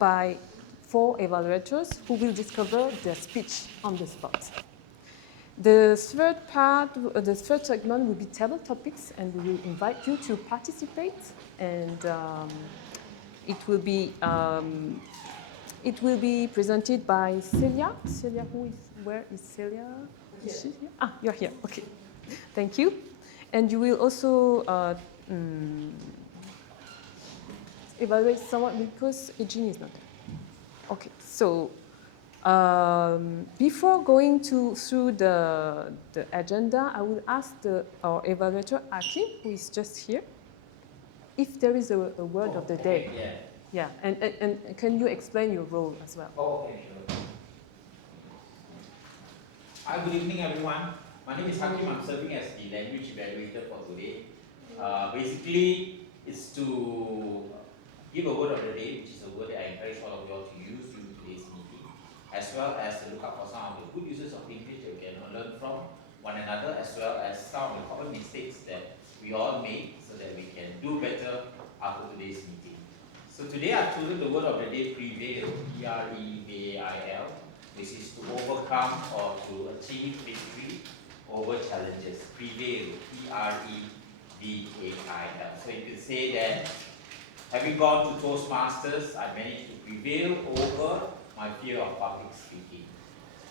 by 4 evaluators who will discover their speech on the spot. The third segment will be table topics, and we will invite you to participate. And it will be presented by Celia. Celia, where is Celia? Is she here? Ah, you're here. Okay, thank you. And you will also evaluate someone because Eugene is not there. Okay, so before going through the agenda, I will ask our evaluator, Akim, who is just here, if there is a word of the day. Yeah. Yeah, and can you explain your role as well? Okay, sure. Hi, good evening, everyone. My name is Hakim. I'm serving as the language evaluator for today. Basically, it's to give a word of the day, which is a word that I encourage all of you all to use during today's meeting, as well as to look out for some of the good uses of English that we can learn from one another, as well as some of the common mistakes that we all make so that we can do better after today's meeting. So today I've chosen the word of the day, prevail, P-R-E-V-A-I-L. This is to overcome or to achieve victory over challenges. Prevail, P-R-E-V-A-I-L. So you can say that having gone to Toastmasters, I managed to prevail over my fear of public speaking.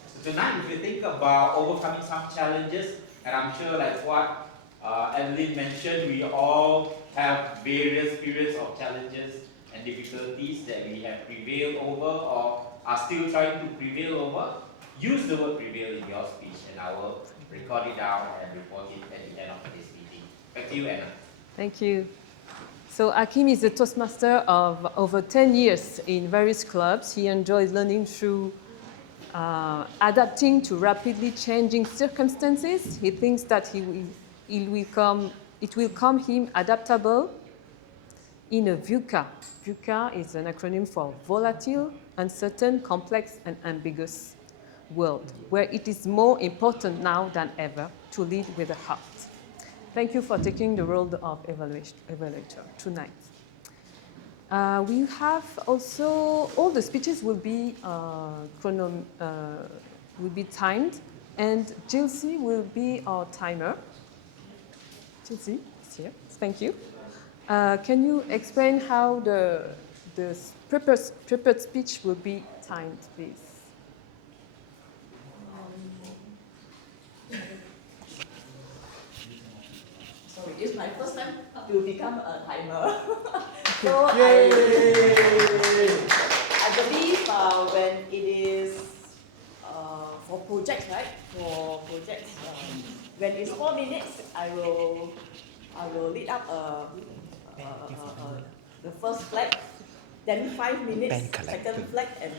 So tonight, if you think about overcoming some challenges, and I'm sure like what Evelyn mentioned, we all have various periods of challenges and difficulties that we have prevailed over or are still trying to prevail over. Use the word prevail in your speech, and I will record it down and report it at the end of this meeting. Back to you, Anna. Thank you. So Akim is a Toastmaster of over 10 years in various clubs. He enjoys learning through adapting to rapidly changing circumstances. He thinks that it will come him adaptable in a VUCA. VUCA is an acronym for volatile, uncertain, complex, and ambiguous world, where it is more important now than ever to lead with a heart. Thank you for taking the role of evaluator tonight. We have also, all the speeches will be timed, and Jilcy will be our timer. Jilcy is here. Thank you. Can you explain how the prepared speech will be timed, please? Sorry, it's my first time to become a timer. So I believe when it is for projects, right? For projects, when it's 4 minutes, I will lead up the first flag, then 5 minutes, second flag, and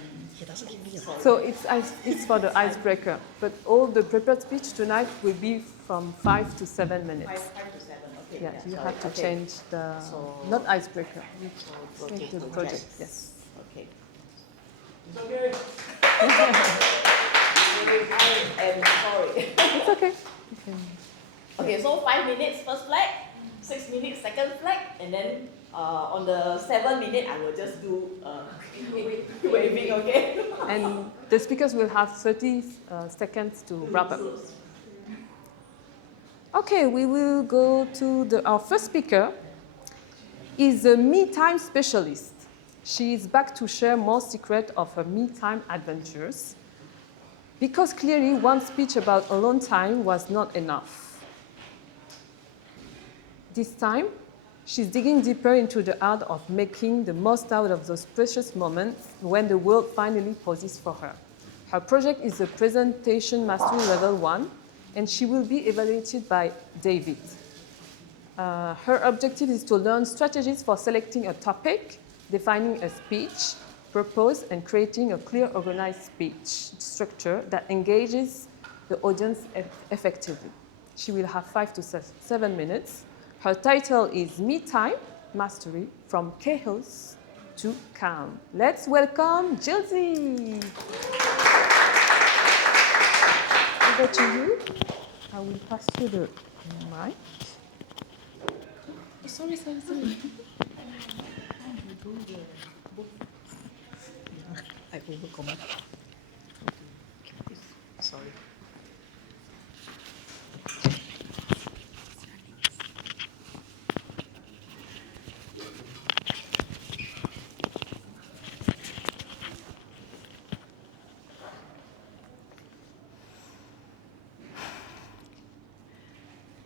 so it's for the icebreaker, but all the prepared speech tonight will be from 5 to 7 minutes. 5 to 7. Okay. Yeah, you sorry, have to okay. change the not icebreaker. You change the project. Yes. Okay. It's okay. I am sorry. It's okay. Okay, so 5 minutes first flag, 6 minutes second flag, and then on the 7 minute I will just do waving, okay? And the speakers will have 30 seconds to wrap up. Okay, we will go to our first speaker. Is a me time specialist. She is back to share more secrets of her me time adventures, because clearly one speech about alone time was not enough. This time, she's digging deeper into the art of making the most out of those precious moments when the world finally pauses for her. Her project is a presentation mastery level 1, and she will be evaluated by David. Her objective is to learn strategies for selecting a topic, defining a speech, purpose, and creating a clear, organized speech structure that engages the audience effectively. She will have 5 to 7 minutes. Her title is Me Time Mastery, from Chaos to Calm. Let's welcome Jilcy. Over to you. I will pass you the mic. Sorry. Sorry.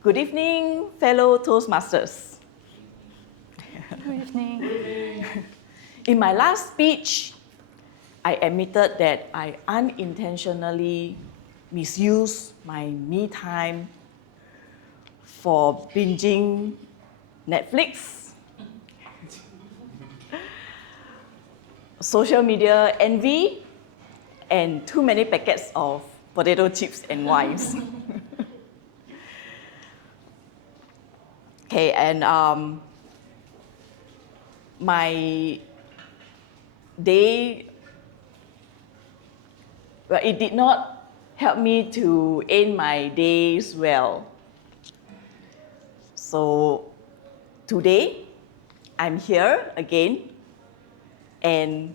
Good evening, fellow Toastmasters. Good evening. In my last speech, I admitted that I unintentionally misused my me time for binging Netflix, social media envy, and too many packets of potato chips and wines. Okay, and my day, well, it did not help me to end my days well. So today, I'm here again and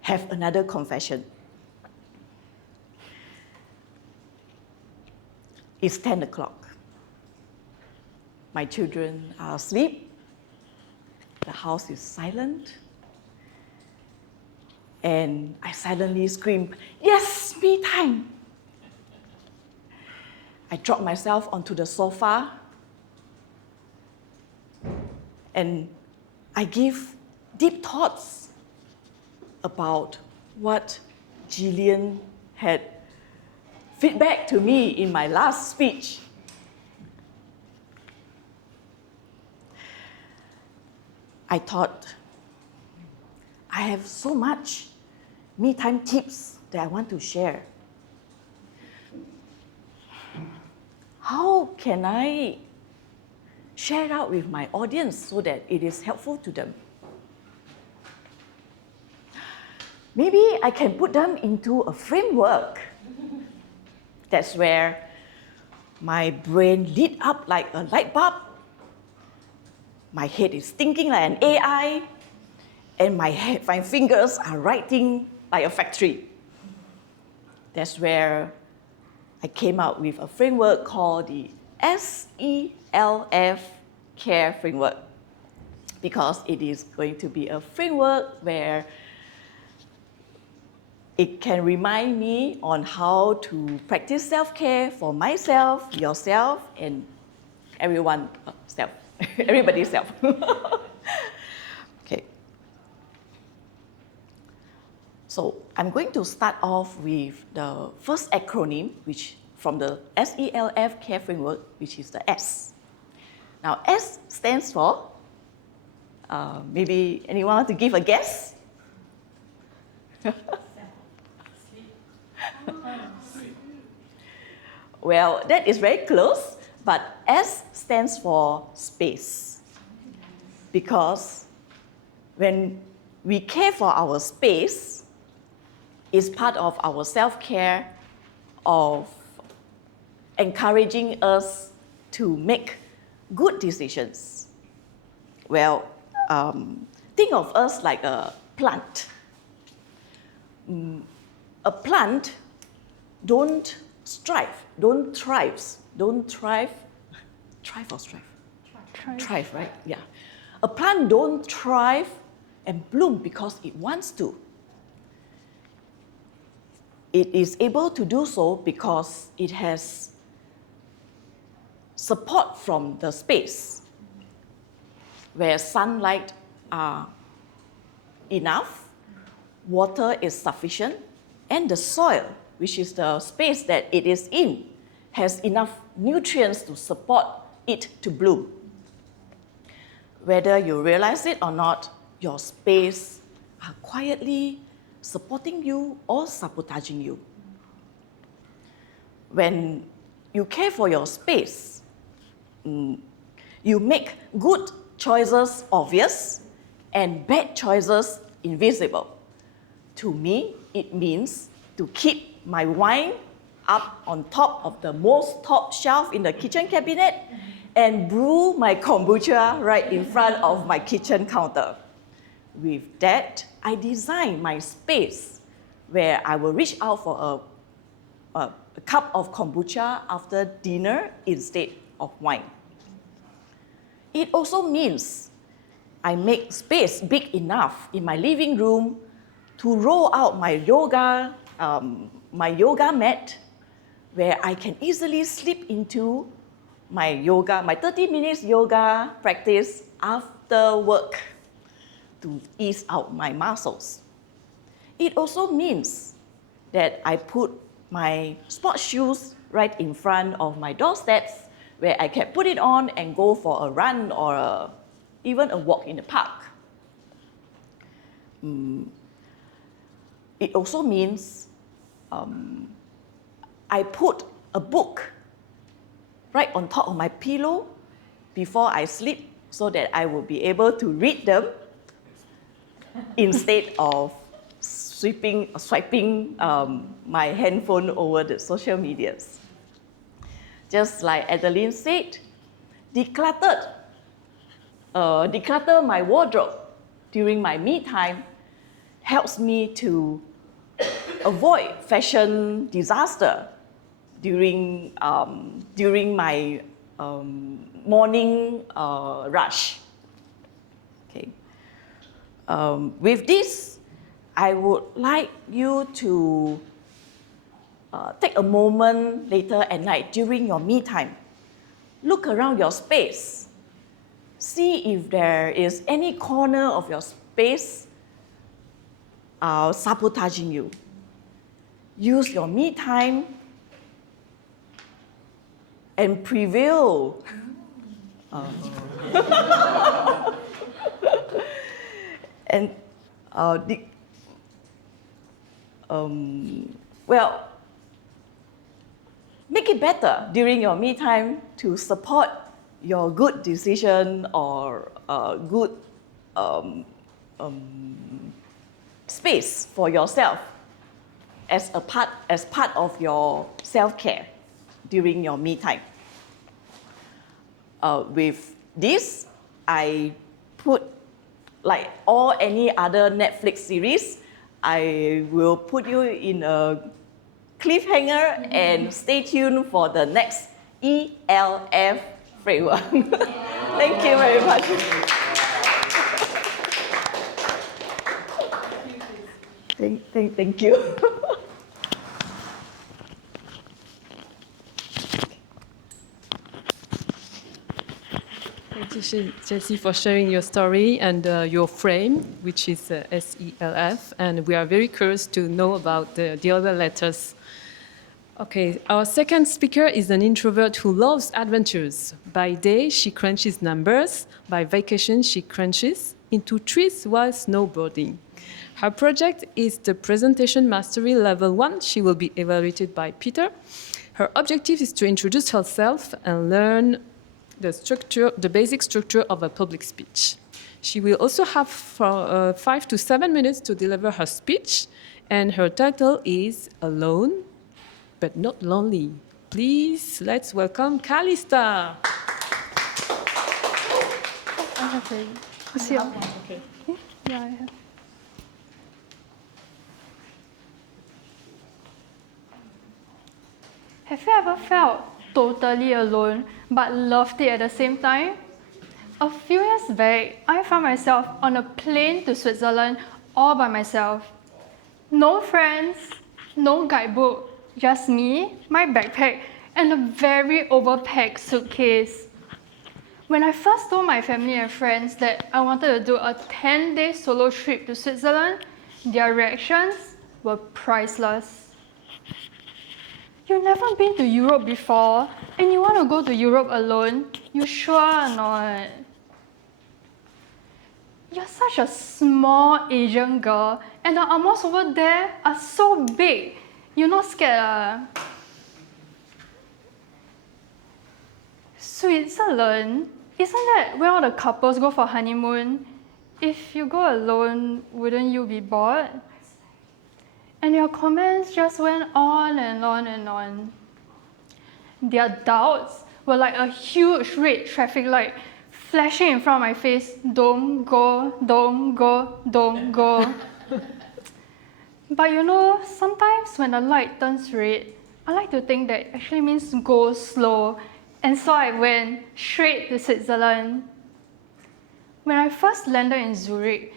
have another confession. It's 10 o'clock. My children are asleep. The house is silent. And I silently scream, "Yes, me time!" I drop myself onto the sofa and I give deep thoughts about what Jillian had feedback to me in my last speech. I thought, I have so much me time tips that I want to share. How can I share it out with my audience so that it is helpful to them? Maybe I can put them into a framework. That's where my brain lit up like a light bulb. My head is thinking like an AI, and my fingers are writing like a factory. That's where I came up with a framework called the SELF Care Framework, because it is going to be a framework where it can remind me on how to practice self-care for myself, yourself, and everyone, everybody's self. Okay. So I'm going to start off with the first acronym, which from the SELF Care Framework, which is the S. Now, S stands for, maybe anyone want to give a guess? Well, that is very close, but S stands for space. Because when we care for our space, it's part of our self-care of encouraging us to make good decisions. Well, think of us like a plant. A plant don't thrive, right? Yeah. A plant don't thrive and bloom because it wants to. It is able to do so because it has support from the space where sunlight are enough, water is sufficient, and the soil, which is the space that it is in, has enough nutrients to support it to bloom. Whether you realize it or not, your space are quietly supporting you or sabotaging you. When you care for your space, you make good choices obvious and bad choices invisible. To me, it means to keep my wine up on top of the most top shelf in the kitchen cabinet and brew my kombucha right in front of my kitchen counter. with that, I designed my space where I will reach out for a cup of kombucha after dinner instead of wine. It also means I make space big enough in my living room to roll out my yoga mat, where I can easily slip into my 30 minutes yoga practice after work to ease out my muscles. It also means that I put my sports shoes right in front of my doorsteps, where I can put it on and go for a run or even a walk in the park. It also means I put a book right on top of my pillow before I sleep so that I will be able to read them instead of swiping my handphone over the social medias. Just like Adeline said, declutter my wardrobe during my me time helps me to avoid fashion disaster during my morning rush. Okay. With this, I would like you to take a moment later at night during your me time. Look around your space. See if there is any corner of your space sabotaging you. Use your me time and prevail. And make it better during your me time to support your good decision or good space for yourself as part of your self-care during your me time. With this, I put, like any other Netflix series, I will put you in a cliffhanger and stay tuned for the next ELF framework. Thank you very much. Thank you. Thank you, Jessie, for sharing your story and your frame, which is SELF. And we are very curious to know about the other letters. Okay, our second speaker is an introvert who loves adventures. By day, she crunches numbers. By vacation, she crunches into trees while snowboarding. Her project is the Presentation Mastery Level 1. She will be evaluated by Peter. Her objective is to introduce herself and learn the basic structure of a public speech. She will also have 5 to 7 minutes to deliver her speech, and her title is Alone, but Not Lonely. Please, let's welcome Calista. I have a. See, okay. Yeah, I have. Have you ever felt totally alone but loved it at the same time? A few years back, I found myself on a plane to Switzerland all by myself. No friends, no guidebook, just me, my backpack, and a very overpacked suitcase. When I first told my family and friends that I wanted to do a 10-day solo trip to Switzerland, their reactions were priceless. You've never been to Europe before, and you want to go to Europe alone? You sure or not? You're such a small Asian girl, and the angmohs over there are so big. You're not scared? Switzerland? Isn't that where all the couples go for honeymoon? If you go alone, wouldn't you be bored? And your comments just went on and on and on. Their doubts were like a huge red traffic light flashing in front of my face, don't go, don't go, don't go. But you know, sometimes when the light turns red, I like to think that actually means go slow. And so I went straight to Switzerland. When I first landed in Zurich,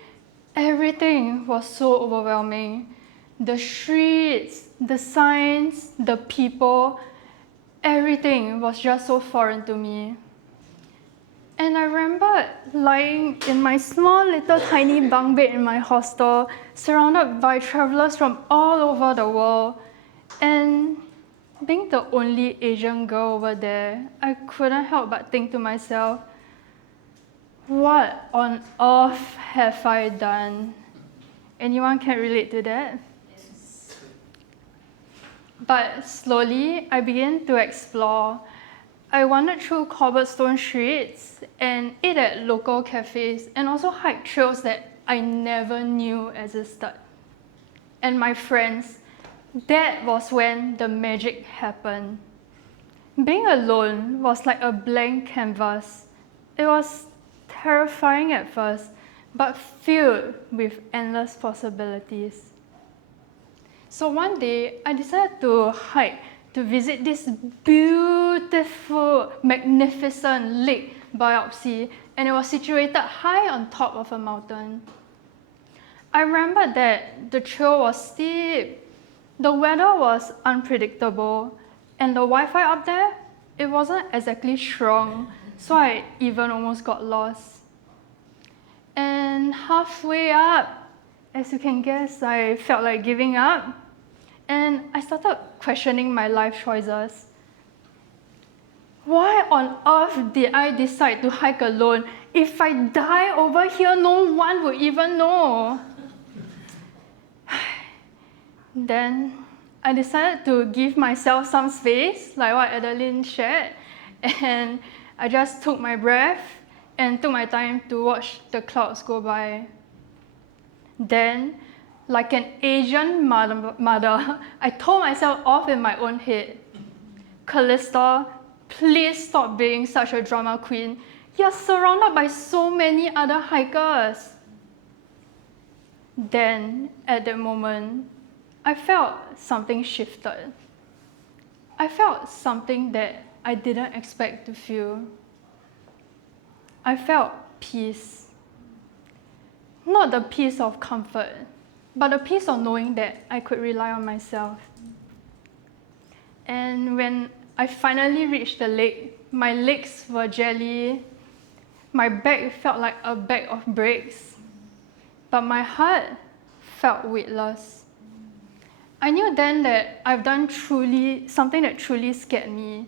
everything was so overwhelming. The streets, the signs, the people, everything was just so foreign to me. And I remember lying in my small little tiny bunk bed in my hostel, surrounded by travelers from all over the world. And being the only Asian girl over there, I couldn't help but think to myself, what on earth have I done? Anyone can relate to that? Yes. But slowly, I began to explore. I wandered through cobblestone streets and ate at local cafes and also hiked trails that I never knew existed. And my friends, that was when the magic happened. Being alone was like a blank canvas. It was terrifying at first, but filled with endless possibilities. So one day, I decided to hike to visit this beautiful, magnificent lake biopsy, and it was situated high on top of a mountain. I remember that the trail was steep, the weather was unpredictable, and the Wi-Fi up there, it wasn't exactly strong, so I even almost got lost. And halfway up, as you can guess, I felt like giving up. And I started questioning my life choices. Why on earth did I decide to hike alone? If I die over here, no one would even know. Then I decided to give myself some space, like what Adeline shared, and I just took my breath and took my time to watch the clouds go by. Then, like an Asian mother, I told myself off in my own head, Callista, please stop being such a drama queen. You're surrounded by so many other hikers. Then, at that moment, I felt something shifted. I felt something that I didn't expect to feel. I felt peace. Not the peace of comfort, but the peace of knowing that I could rely on myself. And when I finally reached the lake, my legs were jelly, my back felt like a bag of bricks, but my heart felt weightless. I knew then that I've done something that truly scared me,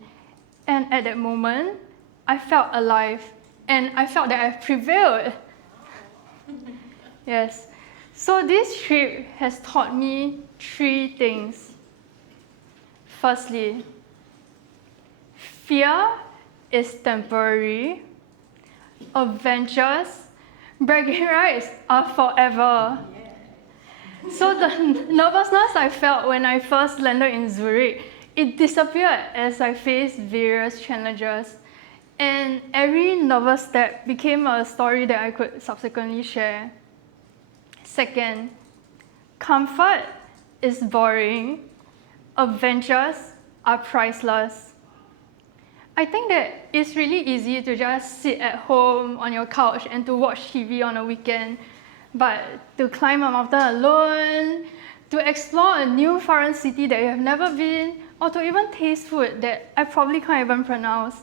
and at that moment, I felt alive, and I felt that I've prevailed. Yes. So this trip has taught me 3 things. Firstly, fear is temporary. Adventures, bragging rights are forever. So the nervousness I felt when I first landed in Zurich, it disappeared as I faced various challenges. And every nervous step became a story that I could subsequently share. Second, comfort is boring. Adventures are priceless. I think that it's really easy to just sit at home on your couch and to watch TV on a weekend, but to climb a mountain alone, to explore a new foreign city that you have never been, or to even taste food that I probably can't even pronounce,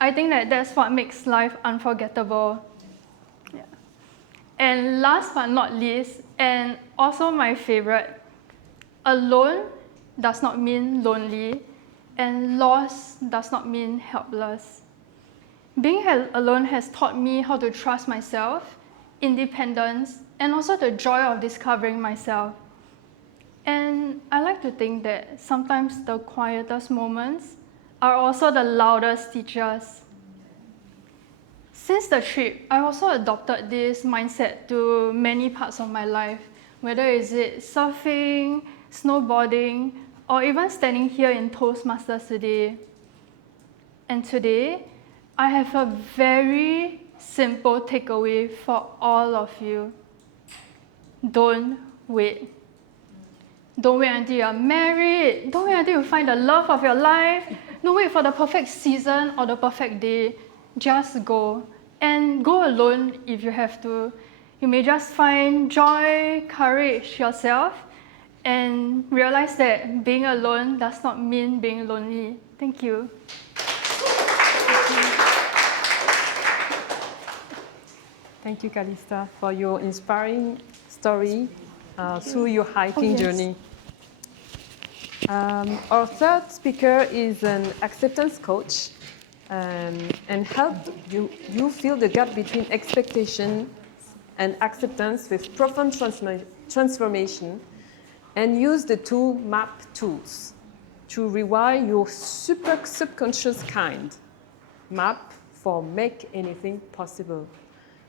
I think that that's what makes life unforgettable. Yeah. And last but not least, and also my favorite, alone does not mean lonely, and lost does not mean helpless. Being alone has taught me how to trust myself, independence, and also the joy of discovering myself. And I like to think that sometimes the quietest moments are also the loudest teachers. Since the trip, I also adopted this mindset to many parts of my life, whether it's surfing, snowboarding, or even standing here in Toastmasters today. And today, I have a very simple takeaway for all of you. Don't wait. Don't wait until you're married. Don't wait until you find the love of your life. Don't wait for the perfect season or the perfect day. Just go. And go alone if you have to. You may just find joy, courage yourself, and realize that being alone does not mean being lonely. Thank you. Thank you, Calista, for your inspiring story through your hiking journey. Our third speaker is an acceptance coach and help you fill the gap between expectation and acceptance with profound transformation, and use the tool MAP tools to rewire your super subconscious kind. MAP for Make Anything Possible.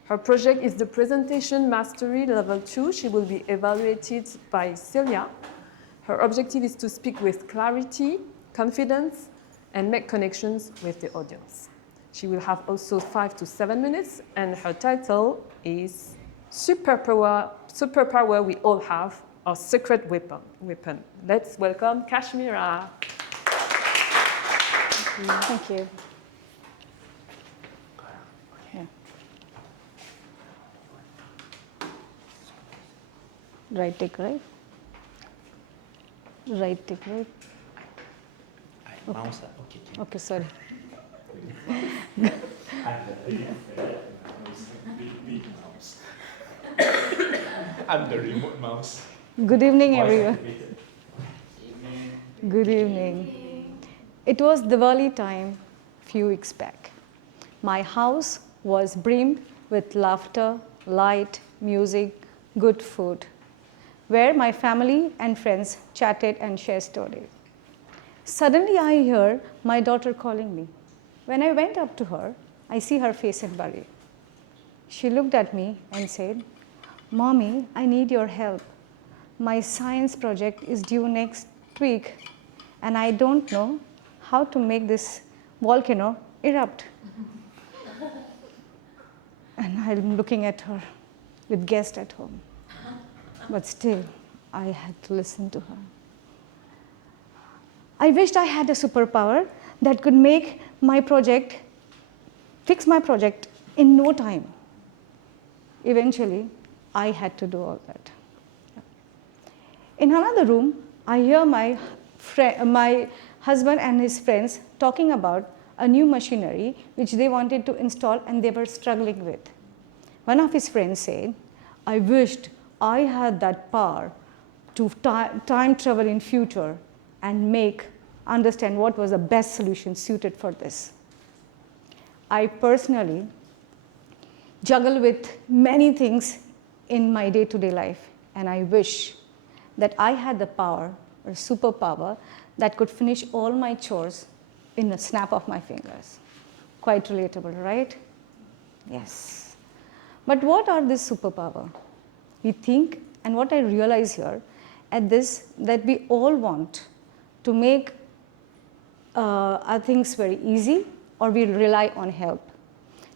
Her project is the Presentation Mastery Level 2. She will be evaluated by Celia. Her objective is to speak with clarity, confidence, and make connections with the audience. She will have also 5 to 7 minutes, and her title is Superpower We All Have, Our Secret Weapon. Let's welcome Kashmira. Thank you. Yeah. Right tick, right? Right tick, right? Mouse. Okay. Okay, sorry. I'm the remote mouse. Good evening, everyone. Good evening. It was Diwali time few weeks back. My house was brimmed with laughter, light, music, good food, where my family and friends chatted and shared stories. Suddenly I hear my daughter calling me. When I went up to her, I see her face in worry. She looked at me and said, "Mommy, I need your help. My science project is due next week, and I don't know how to make this volcano erupt." And I'm looking at her with guests at home. But still, I had to listen to her. I wished I had a superpower that could make my project, fix my project in no time. Eventually, I had to do all that. In another room, I hear my husband and his friends talking about a new machinery which they wanted to install and they were struggling with. One of his friends said, "I wished I had that power to time travel in future and understand what was the best solution suited for this." I personally juggle with many things in my day-to-day life, and I wish that I had the power or superpower that could finish all my chores in a snap of my fingers. Quite relatable, right? Yes. But what are this superpower? We think, and what I realize here at this, that we all want to make our things very easy, or we rely on help.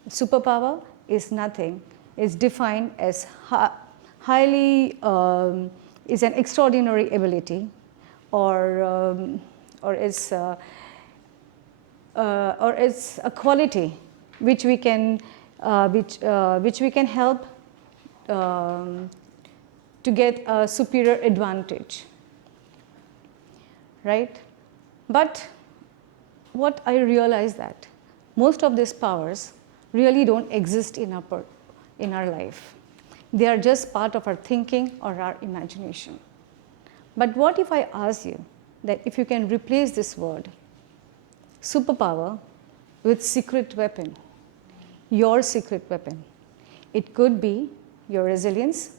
Superpower is nothing. It's defined as is an extraordinary ability, or it's a quality which we can help to get a superior advantage, right? But what I realize that most of these powers really don't exist in our life. They are just part of our thinking or our imagination. But what if I ask you that if you can replace this word, superpower, with secret weapon, your secret weapon? It could be your resilience,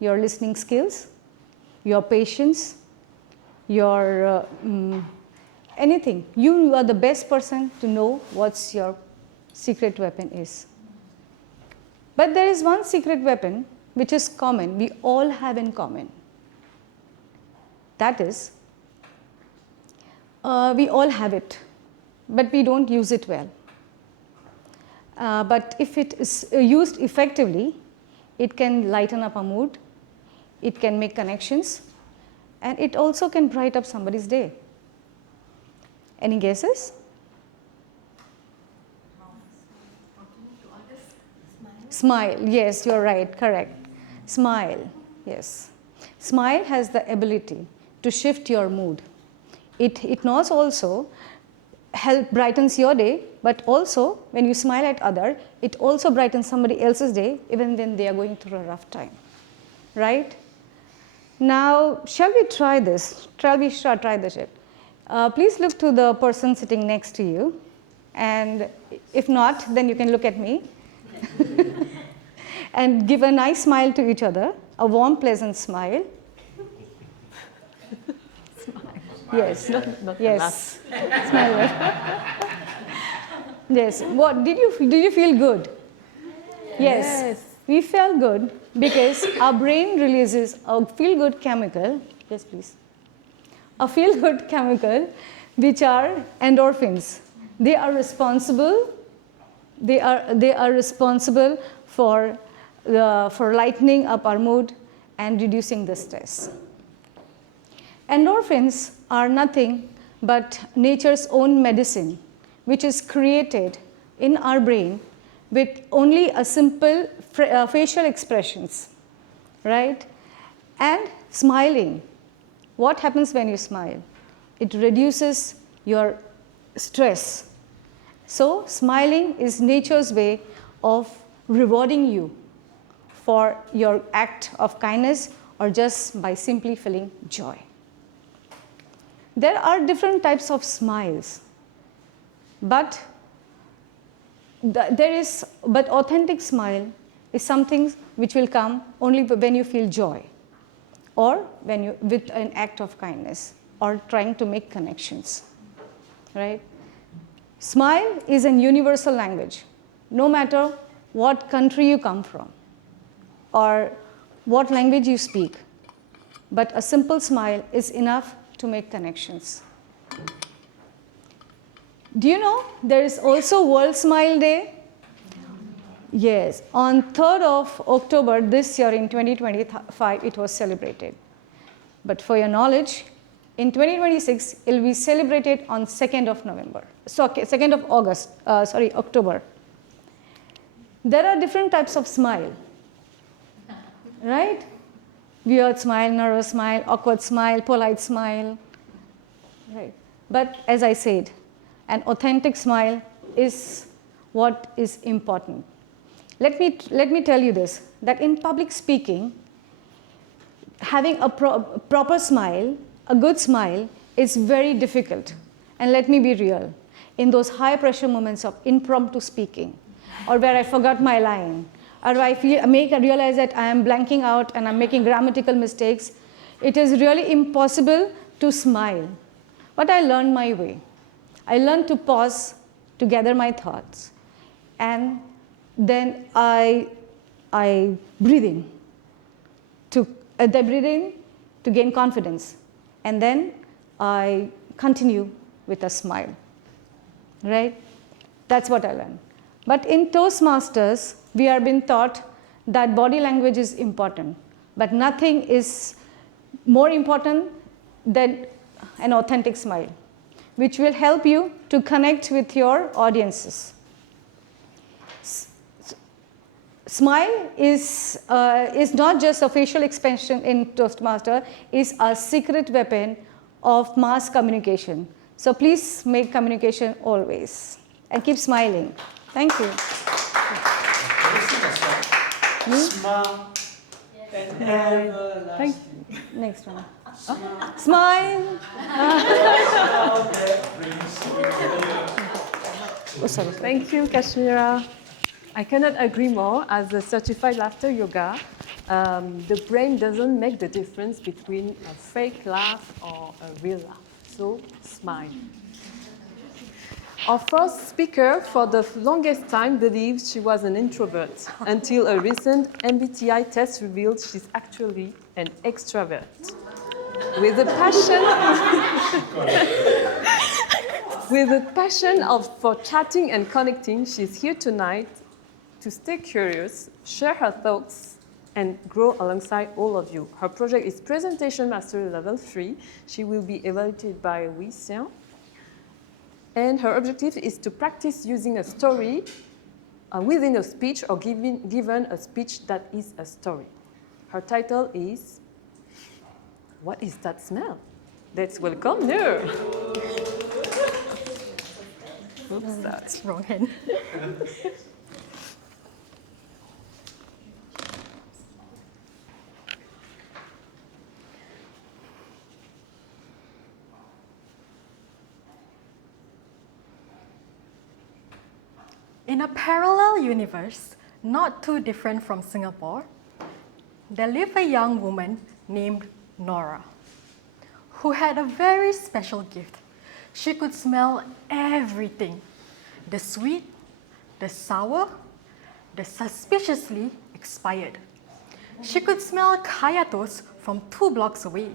your listening skills, your patience, your anything. You are the best person to know what's your secret weapon is. But there is one secret weapon which is common, we all have in common. That is, we all have it, but we don't use it well. But if it is used effectively, it can lighten up a mood, it can make connections, and it also can brighten up somebody's day. Any guesses? Smile, yes, you're right, correct. Smile, yes. Smile has the ability to shift your mood. It not also brightens your day, but also when you smile at other, it also brightens somebody else's day, even when they are going through a rough time, right? Now, shall we try this? Shall we try this? Please look to the person sitting next to you, and if not, then you can look at me. And give a nice smile to each other, a warm, pleasant smile. Yes, Not yes. Smile. Yes. What did you feel good? Yes. We felt good because our brain releases a feel-good chemical. Yes, please. A feel-good chemical, which are endorphins. They are responsible. They are responsible for lightening up our mood and reducing the stress. Endorphins are nothing but nature's own medicine, which is created in our brain with only a simple facial expressions, right? And smiling. What happens when you smile? It reduces your stress. So smiling is nature's way of rewarding you for your act of kindness or just by simply feeling joy. There are different types of smiles, but authentic smile is something which will come only when you feel joy, or when you with an act of kindness or trying to make connections, right? Smile is a universal language, no matter what country you come from or what language you speak, but a simple smile is enough to make connections. Do you know there is also World Smile Day? Yes, on 3rd of October this year in 2025 it was celebrated. But for your knowledge, in 2026 it will be celebrated on 2nd of November. So 2nd of October. There are different types of smile, right? Weird smile, nervous smile, awkward smile, polite smile, right? But as I said, an authentic smile is what is important. Let me tell you this, that in public speaking, having a proper smile, a good smile, is very difficult. And let me be real, in those high pressure moments of impromptu speaking, or where I forgot my line, or I realize that I am blanking out and I'm making grammatical mistakes, it is really impossible to smile. But I learned my way. I learned to pause, to gather my thoughts, and then I breathe in to gain confidence, and then I continue with a smile, right? That's what I learned. But in Toastmasters, we are being taught that body language is important, but nothing is more important than an authentic smile, which will help you to connect with your audiences. Smile is not just a facial expression in Toastmaster, it's a secret weapon of mass communication. So please make communication always and keep smiling. Thank you. Smile and everlasting. Next one. Smile. Oh, sorry. Thank you, Kashmira. I cannot agree more. As a certified laughter yoga, the brain doesn't make the difference between a fake laugh or a real laugh. So smile. Our first speaker for the longest time believed she was an introvert until a recent MBTI test revealed she's actually an extrovert. With a passion With a passion for chatting and connecting, she's here tonight to stay curious, share her thoughts, and grow alongside all of you. Her project is Presentation Mastery Level 3. She will be evaluated by Wissien. And her objective is to practice using a story within a speech or given a speech that is a story. Her title is What is that smell? Let's welcome her. Oops, that's Wrong hand. In a parallel universe, not too different from Singapore, there lived a young woman named Nora, who had a very special gift. She could smell everything: the sweet, the sour, the suspiciously expired. She could smell kaya toast from 2 blocks away.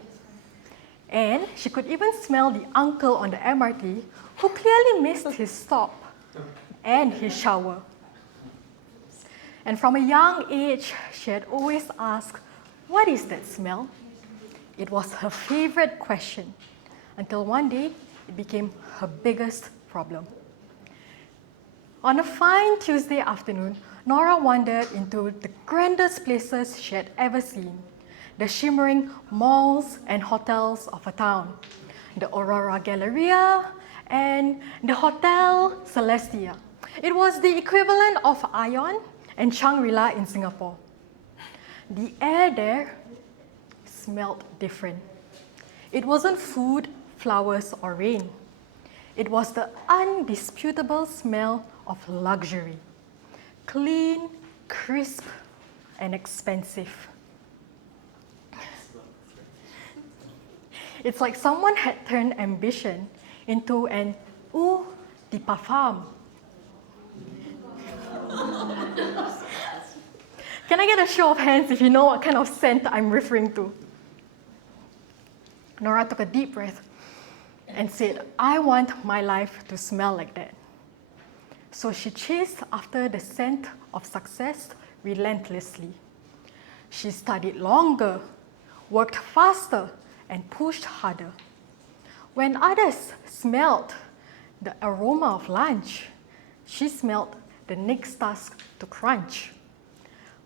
And she could even smell the uncle on the MRT who clearly missed his stop and his shower. And from a young age, she had always asked, "What is that smell?" It was her favorite question, until one day it became her biggest problem. On a fine Tuesday afternoon, Nora wandered into the grandest places she had ever seen, the shimmering malls and hotels of a town, the Aurora Galleria and the Hotel Celestia. It was the equivalent of Ion and Shangri-La in Singapore. The air there smelled different. It wasn't food, flowers, or rain. It was the undisputable smell of luxury. Clean, crisp, and expensive. It's like someone had turned ambition into an eau de parfum. Can I get a show of hands if you know what kind of scent I'm referring to? Nora took a deep breath and said, "I want my life to smell like that." So she chased after the scent of success relentlessly. She studied longer, worked faster, and pushed harder. When others smelled the aroma of lunch, she smelled the next task to crunch.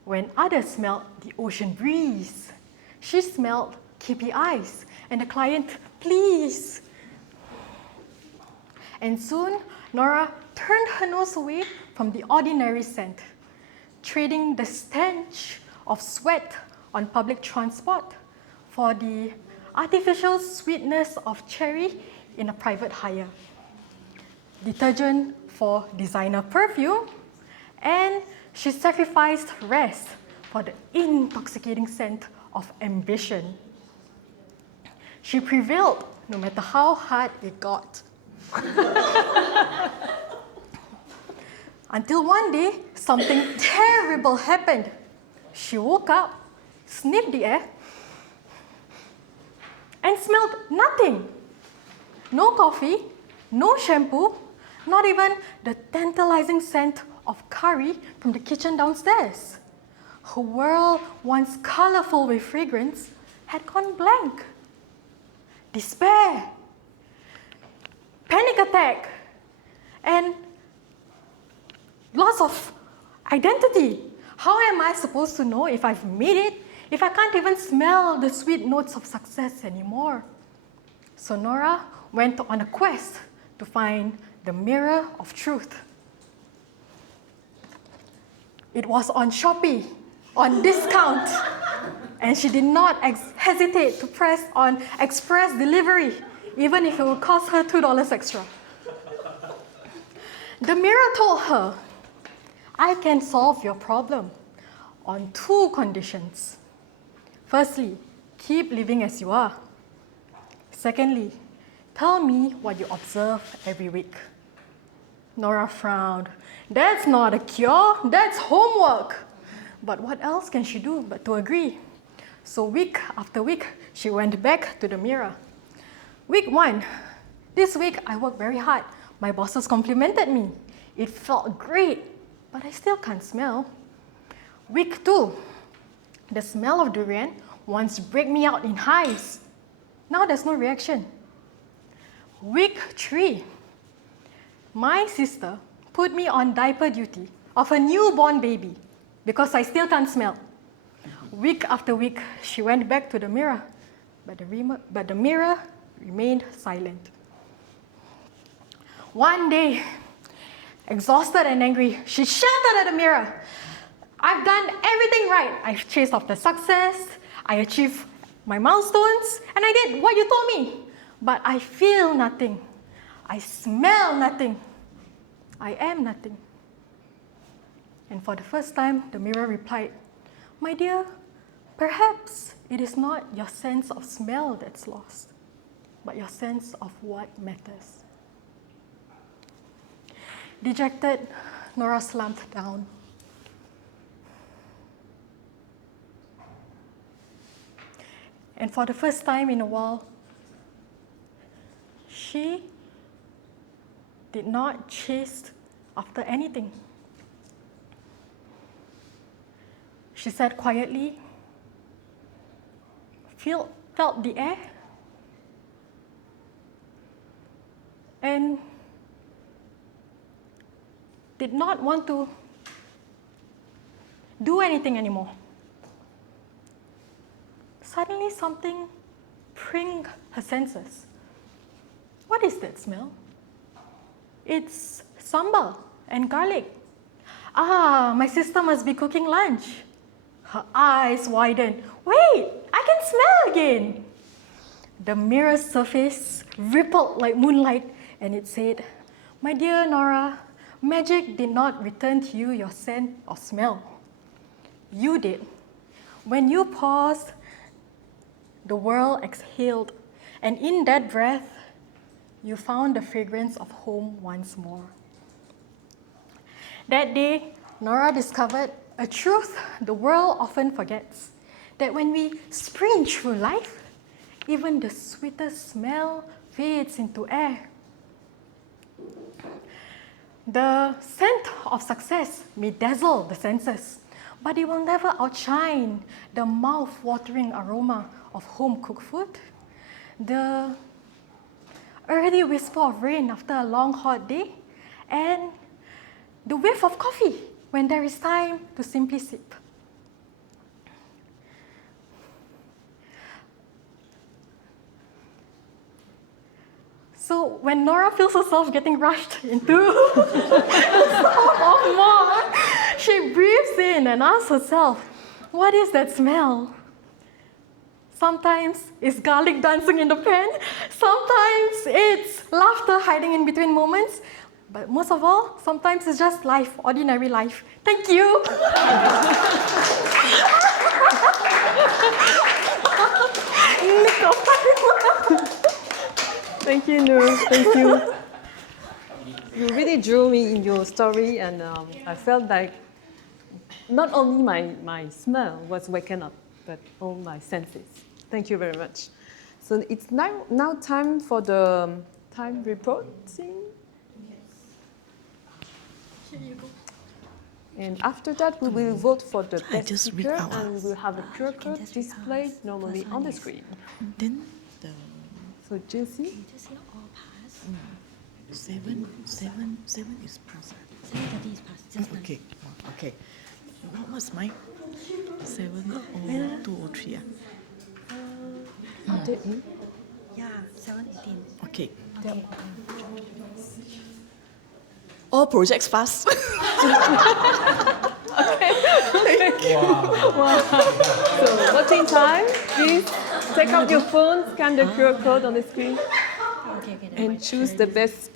When others smelled the ocean breeze, she smelled KPIs and the client, "Please." And soon, Nora turned her nose away from the ordinary scent, trading the stench of sweat on public transport for the artificial sweetness of cherry in a private hire, detergent for designer perfume, and she sacrificed rest for the intoxicating scent of ambition. She prevailed no matter how hard it got. Until one day, something terrible happened. She woke up, sniffed the air, and smelled nothing. No coffee, no shampoo, not even the tantalizing scent of curry from the kitchen downstairs. Her world, once colorful with fragrance, had gone blank. Despair, panic attack, and loss of identity. How am I supposed to know if I've made it if I can't even smell the sweet notes of success anymore? So Nora went on a quest to find the mirror of truth. It was on Shopee, on discount, and she did not hesitate to press on express delivery, even if it would cost her $2 extra. The mirror told her, "I can solve your problem on 2 conditions. Firstly, keep living as you are. Secondly, tell me what you observe every week." Nora frowned. That's not a cure, that's homework. But what else can she do but to agree? So week after week, she went back to the mirror. Week 1, this week I worked very hard My bosses complimented me. It felt great, but I still can't smell. Week 2, the smell of durian once break me out in hives. Now there's no reaction. Week 3, my sister put me on diaper duty of a newborn baby because I still can't smell. Week after week, she went back to the mirror, but the mirror remained silent. One day, exhausted and angry, she shouted at the mirror, "I've done everything right. I've chased after success, I achieved my milestones, and I did what you told me. But I feel nothing. I smell nothing. I am nothing." And for the first time, the mirror replied, "My dear, perhaps it is not your sense of smell that's lost, but your sense of what matters." Dejected, Nora slumped down. And for the first time in a while, she did not chase after anything. She sat quietly, felt the air, and did not want to do anything anymore. Suddenly something pricked her senses. What is that smell? It's sambal and garlic. Ah, my sister must be cooking lunch. Her eyes widened. Wait, I can smell again. The mirror's surface rippled like moonlight, and it said, "My dear Nora, magic did not return to you your scent or smell. You did. When you paused, the world exhaled, and in that breath, you found the fragrance of home once more." That day, Nora discovered a truth the world often forgets, that when we sprint through life, even the sweetest smell fades into air. The scent of success may dazzle the senses, but it will never outshine the mouth-watering aroma of home-cooked food, the early whisper of rain after a long hot day, and the whiff of coffee when there is time to simply sip. So when Nora feels herself getting rushed into the storm of more, she breathes in and asks herself, what is that smell? Sometimes it's garlic dancing in the pan. Sometimes it's laughter hiding in between moments. But most of all, sometimes it's just life, ordinary life. Thank you. Thank you, Nur. Thank you. You really drew me in your story, and I felt like not only my smell was waken up, but all my senses. Thank you very much. So it's now time for the time reporting. Here you go. And after that, we will vote for the best just read speaker, out. and we will have a QR code displayed normally on the screen. Then the So, Jessie, Just say all pass. 7 is pass. 7:30 is pass. Just nice. Okay, okay. What's mine? 7 or 2 or 3? are they in? Yeah, 7:18. Okay. Okay. All projects pass. So, voting time. Please take out your phone, scan the QR code on the screen, Okay, and choose the best speaker.